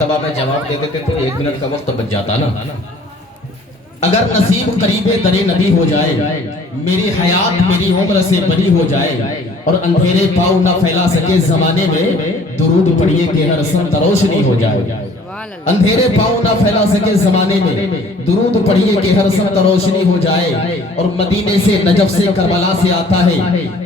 तब मैं जवाब दे देते तो 1 मिनट का वक्त बच जाता ना। अगर नसीब करीबे दरे नबी हो जाए, मेरी हयात मेरी उम्र से बड़ी हो जाए और अंधेरे पाँव ना फैला सके जमाने में, दुरूद पढ़िए कि हर सम तरोशनी हो जाए। अंधेरे पाँव ना फैला सके जमाने में, दुरूद पढ़िए कि हर सम तरोशनी हो जाए। और मदीने से नजफ से करबला से आता है,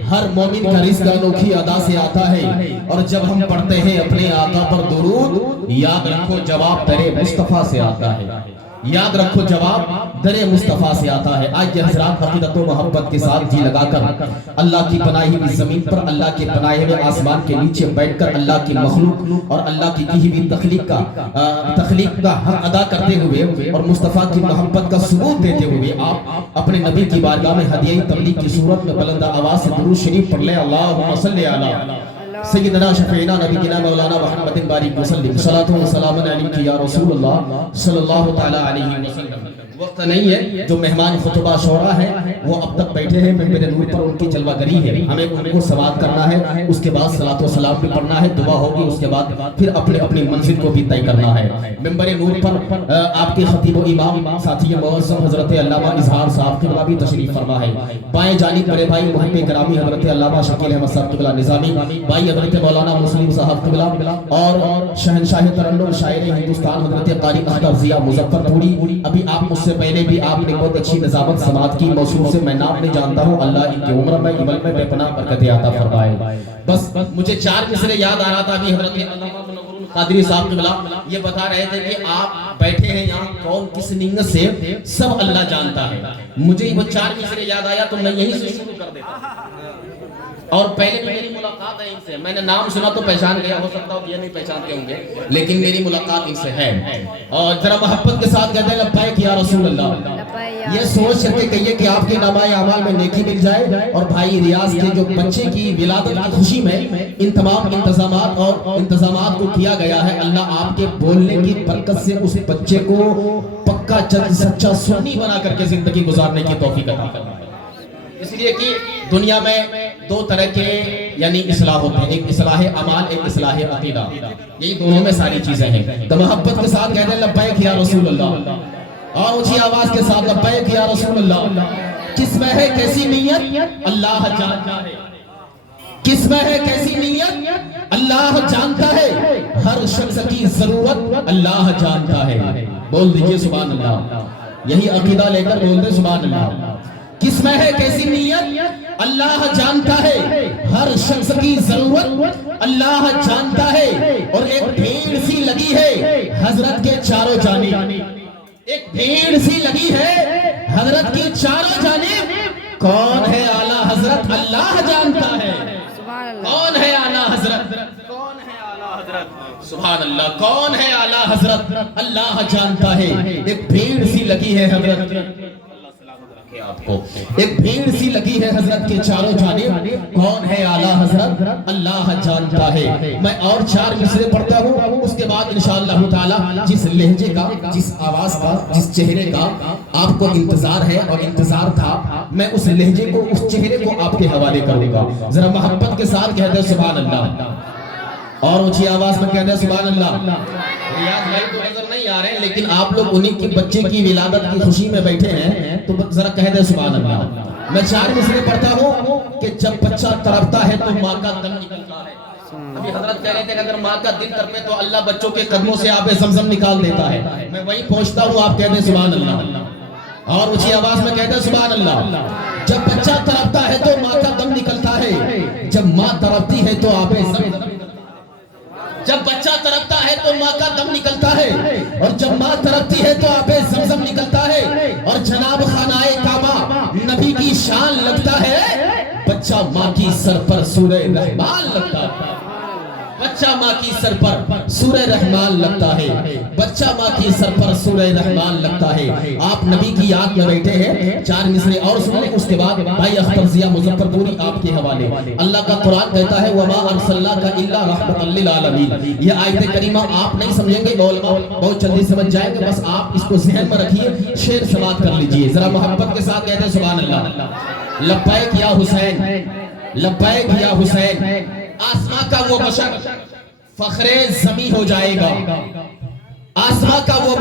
हर मोमिन का रिज़्क़ अनोखी अदा से आता है। और जब हम पढ़ते हैं अपने आका पर दुरूद, याद रखो जवाब दरे मुस्तफा से आता है। याद रखो जवाब दरे मुस्तफा से आता है। आज ये हज़रात अक़ीदत व मोहब्बत के साथ जी लगाकर अल्लाह की बनाई हुई ज़मीन पर, अल्लाह के बनाए हुए आसमान के नीचे बैठकर अल्लाह की मखलूक और अल्लाह की दी हुई तख्लीक का हक अदा करते हुए और मुस्तफा की मोहब्बत का सबूत देते हुए आप अपने नबी की बारगाह में हदिया तबलीग की सूरत में बुलंद आवाज़ से दुरूद शरीफ पढ़ ले। अल्लाहुम्मा सल्लि अला सय्यिदना शफीना नबीना मौलाना मुहम्मदिन बारिक वसल्लिम सलातो व सलामुन अलैका या रसूलल्लाह सल्लल्लाहु तआला अलैहि वसल्लम। वक्त नहीं है, जो मेहमान खुतबा शोरा है वो अब तक बैठे हैं, मेरे नूर पर उनकी जलवागरी है, हमें उनको समाअत करना है, उसके बाद सलातो सलाम भी पढ़ना है, दुआ होगी, उसके बाद फिर अपने अपनी मंजिल को भी तय करना है। मिंबर नूर पर आपके खतीब व इमाम साथी मुअज़्ज़म हज़रत अल्लामा इज़हार साहब क़िबला भी तशरीफ फरमा है। बाएं जानिब बड़े भाई मुहब्बे करामी हज़रत अल्लामा शकील अहमद साहब क़िबला निज़ामी, भाई हज़रत मौलाना मुस्लिम साहब क़िबला और शहंशाह तरन्नुम शायर हिंदुस्तान हज़रत कारी अख्तर ज़िया मुज़फ्फरपुरी। अभी आप मुझसे पहले भी आपने बहुत अच्छी निज़ामत समाअत की, मौसूम से मैं नाम नहीं जानता हूँ, अल्लाह इनकी उम्र में इमल में बेपनाह बरकत अता फरमाए। बस मुझे 4 मिसरे याद आ रहा था। अभी हज़रत कादरी साहब क़िबला ये बता रहे थे कि आप बैठे हैं यहाँ, कौन किस नीयत से, सब अल्लाह जानता है। मुझे वो 4 मिसरे याद आया तो मैं यहीं से शुरू कर देता। और पहले भी मेरी मुलाकात है इनसे, मैंने नाम सुना तो पहचान गया, हो सकता है ये नहीं पहचानते होंगे, लेकिन मेरी मुलाकात इनसे है। और जरा मोहब्बत के साथ कहते हैं लब्बैक या रसूल अल्लाह। ये सोच करके कहिए कि आपके नामाए अमाल में नेकी मिल जाए। और भाई रियाज के जो बच्चे की विलादत की खुशी में इन तमाम इंतजामात और इंतजामात को किया गया है, अल्लाह आपके बोलने की बरकत से उस बच्चे को पक्का सच्चा सुन्नी बना करके जिंदगी गुजारने की तौफीक अता फरमाए। इसलिए कि दुनिया में 2 तरह के यानी इस्लाह होते हैं, एक इस्लाह अमाल, एक इस्लाह अकीदा। यही दोनों में सारी चीजें हैं। तो मोहब्बत के साथ कहते हैं लब्बैक या रसूल अल्लाह, और ऊंची आवाज के साथ लब्बैक या रसूल अल्लाह। किसमें है कैसी नीयत अल्लाह जानता है, किसमें है कैसी नीयत अल्लाह जानता है, हर शख्स की जरूरत अल्लाह जानता है। बोल दीजिए सुभान अल्लाह, यही अकीदा लेकर बोल दे सुभान अल्लाह। किसमें है कैसी नीयत अल्लाह जानता है, हर शख्स की जरूरत अल्लाह जानता है। और एक भीड़ सी लगी है हजरत के चारों जानिब, एक भीड़ सी लगी है हजरत की चारों जानिब। कौन है आला हजरत अल्लाह जानता है, कौन है आला हजरत, कौन है आला हजरत, सुभान अल्लाह, कौन है आला हजरत अल्लाह जानता है। एक भीड़ सी लगी है हजरत आपको, एक भीड़ सी लगी है हजरत के चारों जानिब। कौन है आला हजरत अल्लाह जानता है। मैं और 4 मिसरे पढ़ता हूँ, उसके बाद इंशाअल्लाह ताला जिस लहजे का, जिस आवाज का, जिस चेहरे का आपको इंतजार है और इंतजार था, मैं उस लहजे को, उस चेहरे को आपके हवाले करूंगा। जरा मोहब्बत के साथ कह दे सुभान अल्लाह, और ऊंची आवाज में कह दे सुभान अल्लाह। रियाज भाई तो नजर नहीं आ रहे हैं, लेकिन आप लोग उन्हीं के बच्चे की विलादत की खुशी में बैठे हैं, तो जरा कह दे सुभान अल्लाह। मैं 4 मिसरे पढ़ता हूँ कि जब बच्चा तड़पता है तो माँ का दम निकलता है। अभी हजरत कह रहे थे कि अगर माँ का दिल तड़पे तो अल्लाह बच्चों के कदमों से आबे ज़मज़म निकाल देता है। मैं वही पहुंचता हूँ, आप कह दे सुभान अल्लाह, और ऊंची आवाज में कह दे सुभान अल्लाह। जब बच्चा तड़पता है तो माँ का दम निकलता है, जब माँ तड़पती है तो आबे ज़मज़म, जब बच्चा तड़पता है तो माँ का दम निकलता है, और जब माँ तड़पती है तो आबे ज़मज़म निकलता है। और जनाब खानाए काबा नबी की शान लगता है, बच्चा माँ की सर पर सूरह रहमान लगता है, बच्चा माँ की सर पर सूरह रहमान लगता है, बच्चा माँ की सर पर सूरह रहमान लगता है। आप नबी की याद में बैठे हैं, 4 मिसरे और सुन लें, उसके बाद भाई अख्तर ज़िया मुज़फ्फरपुरी आपके हवाले। अल्लाह का कुरान कहता है वमा अरसलनाका इल्ला रहमतल लिल आलमीन। ये आयत करीमा आप नहीं समझेंगे, बहुत जल्दी समझ जाएंगे, बस आप इसको ज़हन में रखिए, शेर समाअत कर लीजिए। जरा मोहब्बत के साथ कहते हैं सुभान अल्लाह। लब्बैक या हुसैन, लब्बैक या हुसैन। आसमां का वो बशर फखरे ज़मी हो जाएगा, कहाँ का वो